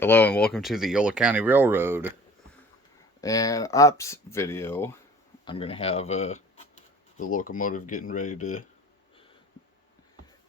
Hello and welcome to the Yolo County Railroad and ops video. I'm going to have the locomotive getting ready to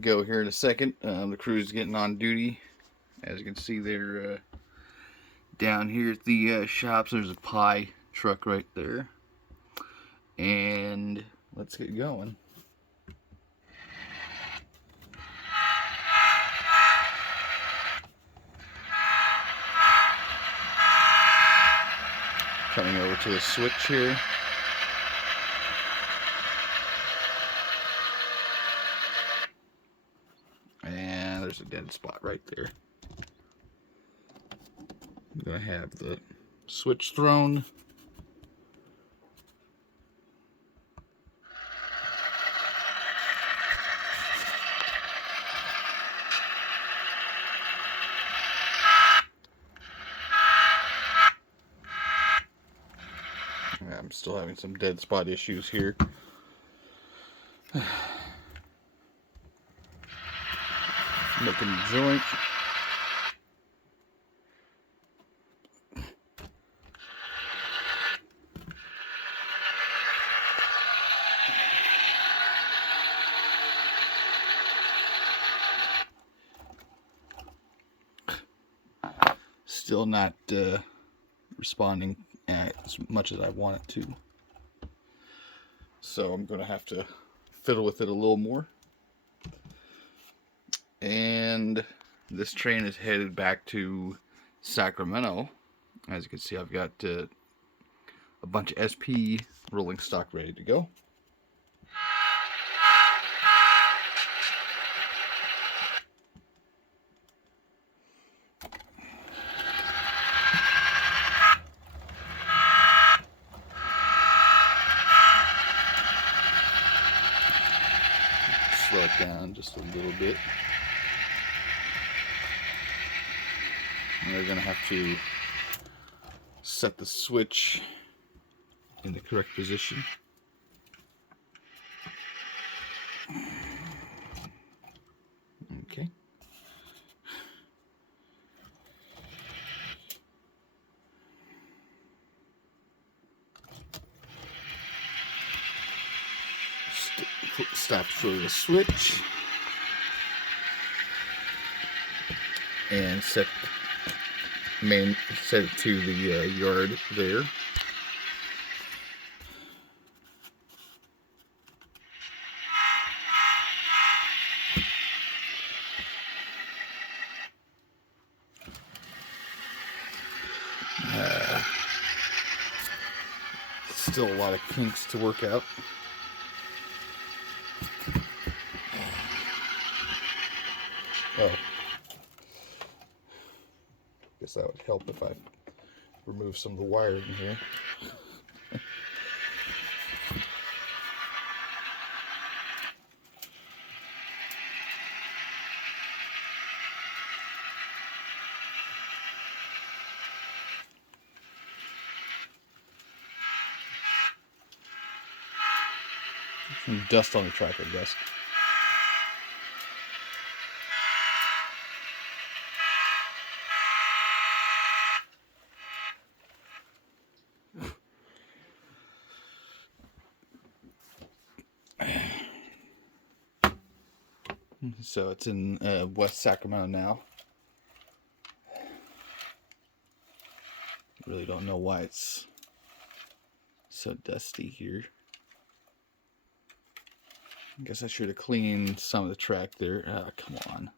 go here in a second. The crew's getting on duty. As you can see, they're down here at the shops. There's a pie truck right there. And let's get going. Coming over to the switch here. And there's a dead spot right there. I'm going to have the switch thrown. I'm still having some dead spot issues here. Making the joint. Still not responding as much as I want it to. So I'm going to have to fiddle with it a little more. And this train is headed back to Sacramento. As you can see, I've got a bunch of SP rolling stock ready to go. Slow it down just a little bit. And they're going to have to set the switch in the correct position. Okay. Stop for the switch. And set it to the yard there. Still a lot of kinks to work out. Oh. Guess that would help if I remove some of the wire in here. Some dust on the track, I guess. So it's in West Sacramento now. Really don't know why it's so dusty here. I guess I should have cleaned some of the track there. Come on.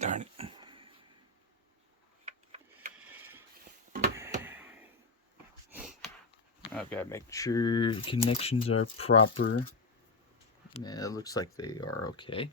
Darn it. I've got to make sure the connections are proper. Yeah, it looks like they are okay.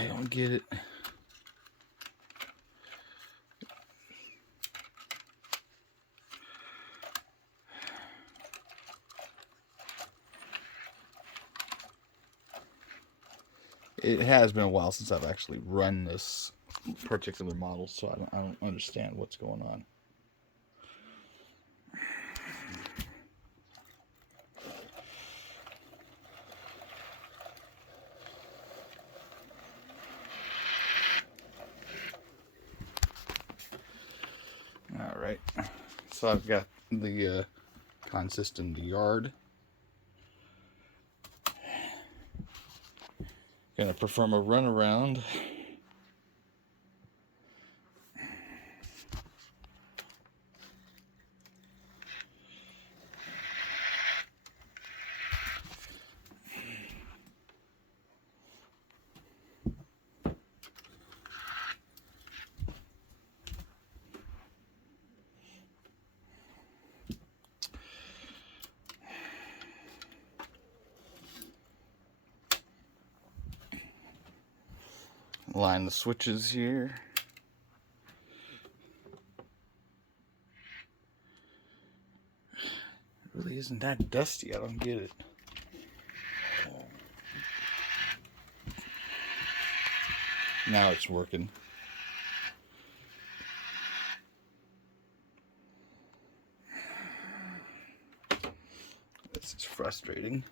I don't get it. It has been a while since I've actually run this particular model, so I don't understand what's going on. Alright, so I've got the consist in the yard. Gonna perform a run around. Line the switches here. It really isn't that dusty, I don't get it. Now it's working. This is frustrating.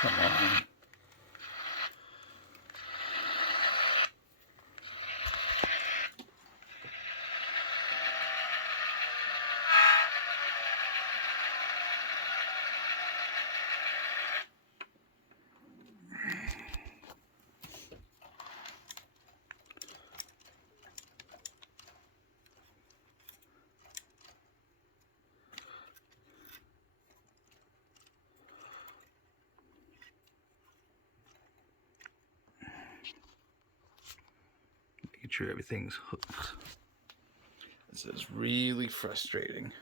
Come on. Making sure everything's hooked. This is really frustrating.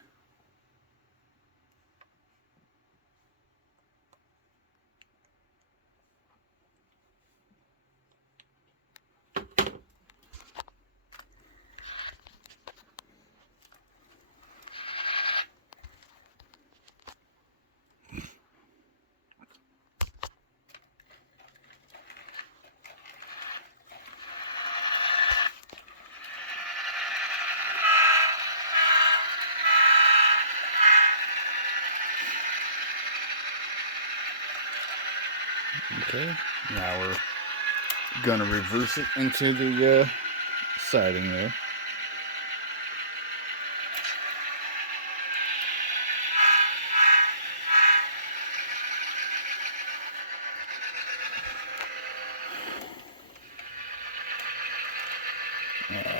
Okay, now we're gonna reverse it into the siding there.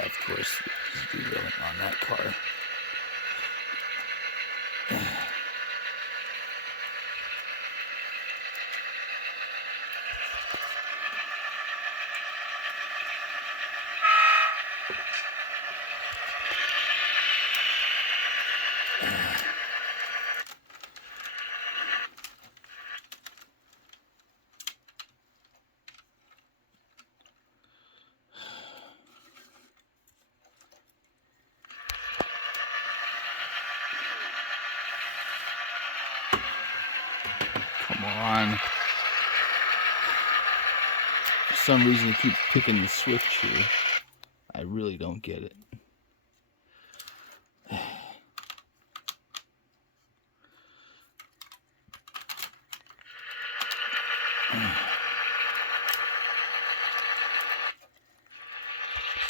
Of course, it's derailing on that car. Come on. For some reason, it keeps picking the switch here. I really don't get it.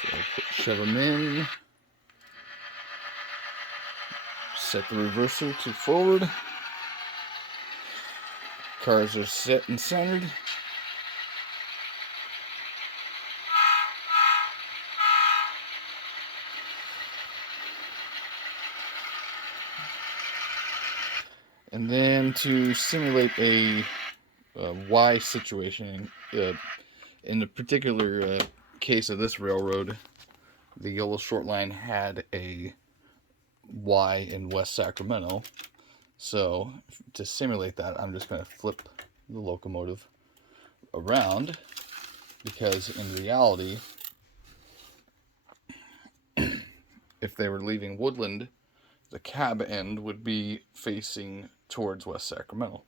So shove them in. Set the reverser to forward. Cars are set and centered. And then to simulate a Y situation, in the particular case of this railroad, the Yolo Short Line had a Y in West Sacramento. So to simulate that, I'm just going to flip the locomotive around, because in reality, if they were leaving Woodland, the cab end would be facing towards West Sacramento.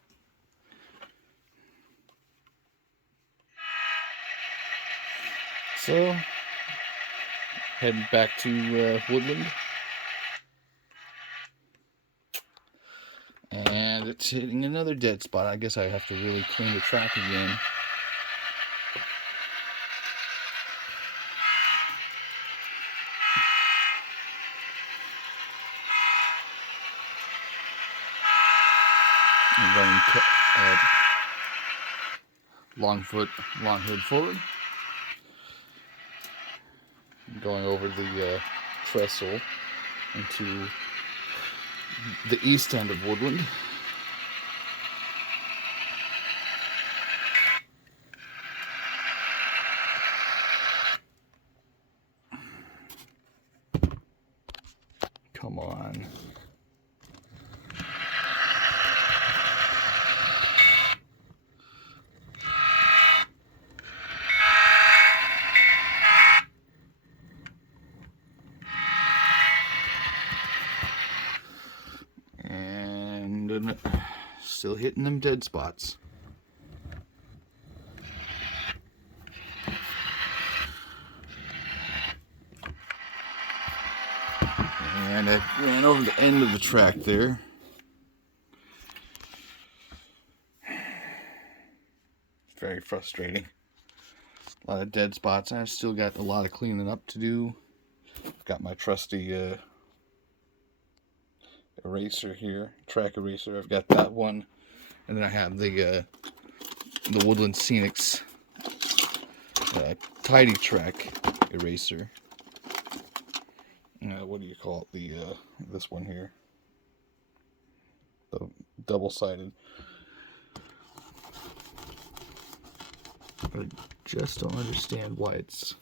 So, heading back to Woodland. And it's hitting another dead spot. I guess I have to really clean the track again. I'm running long hood forward. Going over the trestle into the east end of Woodland. Come on. And still hitting them dead spots. And I ran over the end of the track there. Very frustrating. A lot of dead spots. I've still got a lot of cleaning up to do. Got my trusty eraser here, track eraser. I've got that one, and then I have the Woodland Scenics tidy track eraser. What do you call it? This one here, the double-sided. I just don't understand why it's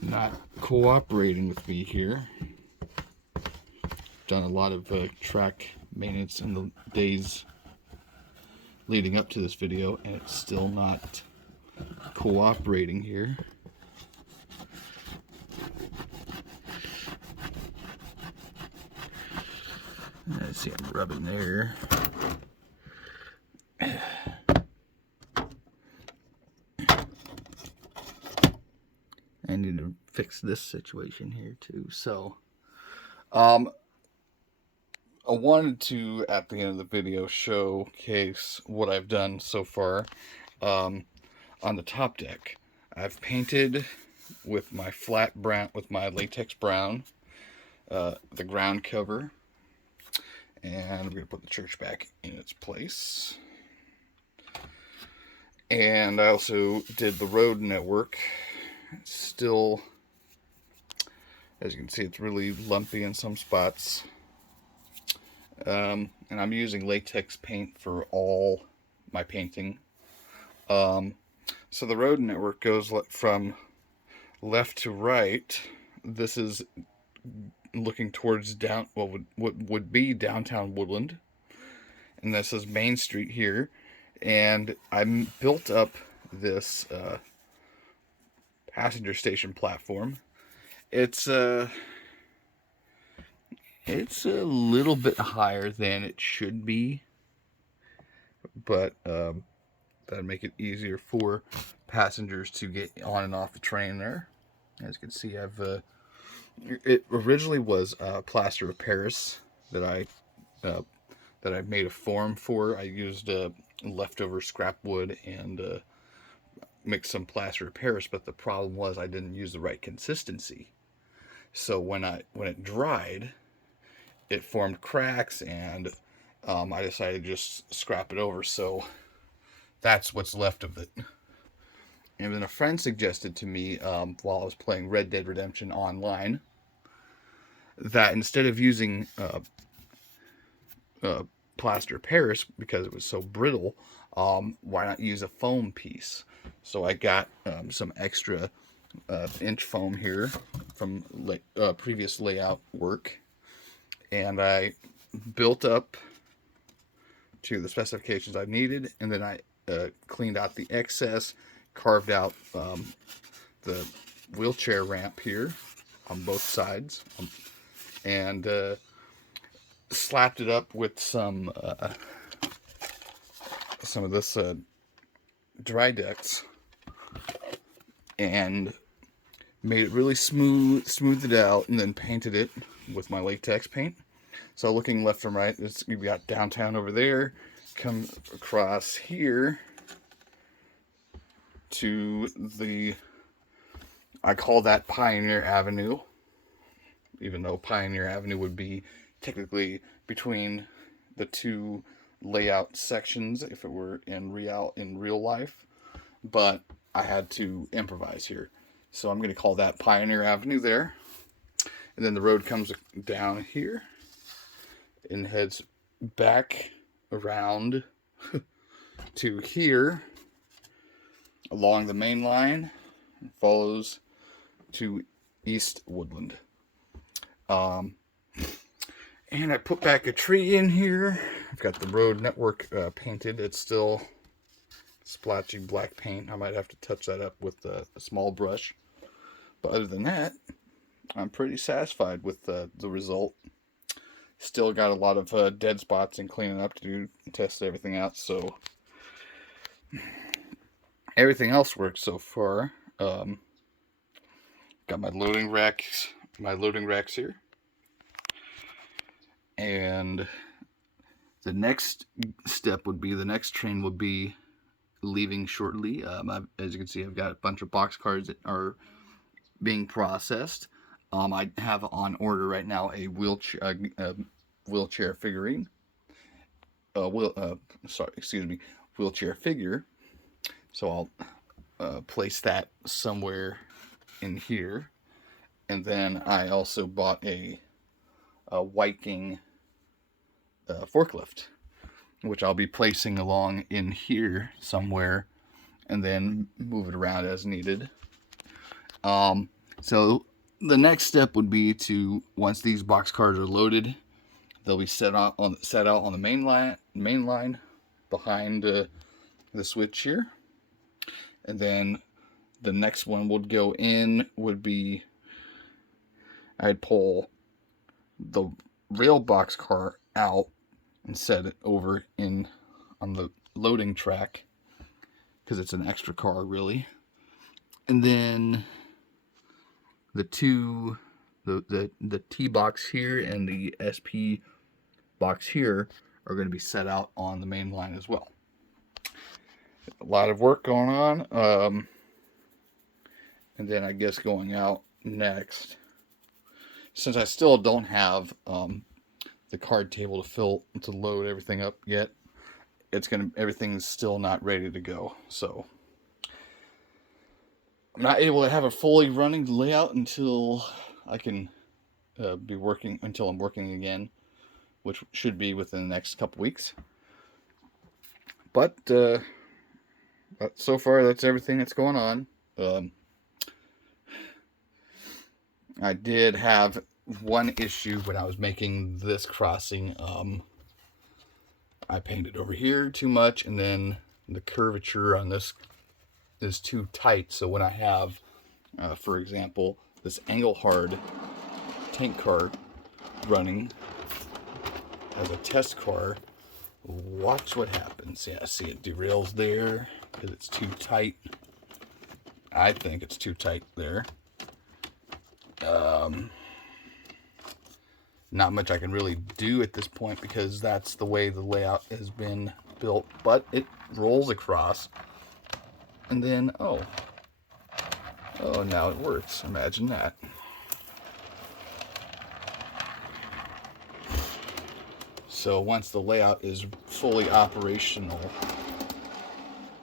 not cooperating with me here. Done a lot of track maintenance in the days leading up to this video, and it's still not cooperating here. Let's see, I'm rubbing there. I need to fix this situation here too. So, I wanted to, at the end of the video, showcase what I've done so far on the top deck. I've painted with my flat brown, with my latex brown, the ground cover, and I'm going to put the church back in its place. And I also did the road network. It's still, as you can see, it's really lumpy in some spots. And I'm using latex paint for all my painting. So the road network goes from left to right. This is looking towards what would be downtown Woodland, and this is Main Street here. And I built up this passenger station platform. It's a little bit higher than it should be, but that'd make it easier for passengers to get on and off the train there. As you can see, it originally was plaster of Paris that uh, I made a form for. I used leftover scrap wood and mixed some plaster of Paris, but the problem was I didn't use the right consistency. So when it dried, it formed cracks, and I decided to just scrap it over. So that's what's left of it. And then a friend suggested to me while I was playing Red Dead Redemption online that instead of using plaster of Paris because it was so brittle, why not use a foam piece? So I got some extra inch foam here from previous layout work, and I built up to the specifications I needed, and then I cleaned out the excess, carved out the wheelchair ramp here on both sides, and slapped it up with some of this dry decks, and made it really smoothed it out, and then painted it with my latex paint. So looking left from right, we've got downtown over there, come across here to I call that Pioneer Avenue, even though Pioneer Avenue would be technically between the two layout sections if it were in real life, but I had to improvise here. So I'm going to call that Pioneer Avenue there. And then the road comes down here and heads back around to here along the main line, follows to East Woodland. And I put back a tree in here. I've got the road network painted. It's still splotchy black paint. I might have to touch that up with a small brush. But other than that, I'm pretty satisfied with the result. Still got a lot of dead spots and cleaning up to do, test everything out. So everything else works so far. Got my loading racks here. And the next step would be, the next train would be leaving shortly. As you can see, I've got a bunch of box cars that are being processed. I have on order right now a wheelchair figurine. Wheelchair figure. So I'll place that somewhere in here. And then I also bought a Viking forklift, which I'll be placing along in here somewhere, and then move it around as needed. So the next step would be to, once these box cars are loaded, they'll be set out on the main line behind the switch here, and then the next one would go in would be, I'd pull the rail box car out and set it over in on the loading track because it's an extra car really, and then the T box here and the SP box here are going to be set out on the main line as well. A lot of work going on, and then I guess going out next, since I still don't have the card table to load everything up yet, everything's still not ready to go. So I'm not able to have a fully running layout until I can until I'm working again, which should be within the next couple weeks. But so far, that's everything that's going on. I did have one issue when I was making this crossing. I painted over here too much, and then the curvature on this is too tight. So when I have, for example, this angle hard tank car running as a test car, watch what happens. Yeah, see, it derails there because it's too tight. I think it's too tight there. Not much I can really do at this point because that's the way the layout has been built, but it rolls across. And then, oh, now it works. Imagine that. So once the layout is fully operational,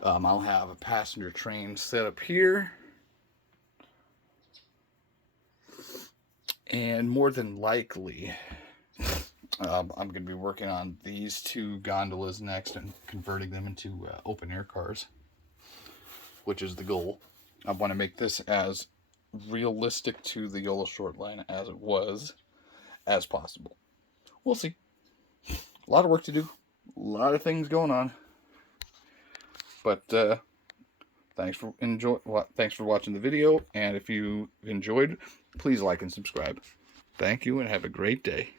I'll have a passenger train set up here. And more than likely, I'm going to be working on these two gondolas next and converting them into open air cars, which is the goal. I want to make this as realistic to the Yolo Short Line as it was as possible. We'll see. A lot of work to do. A lot of things going on. But thanks for watching the video, and if you enjoyed, please like and subscribe. Thank you, and have a great day.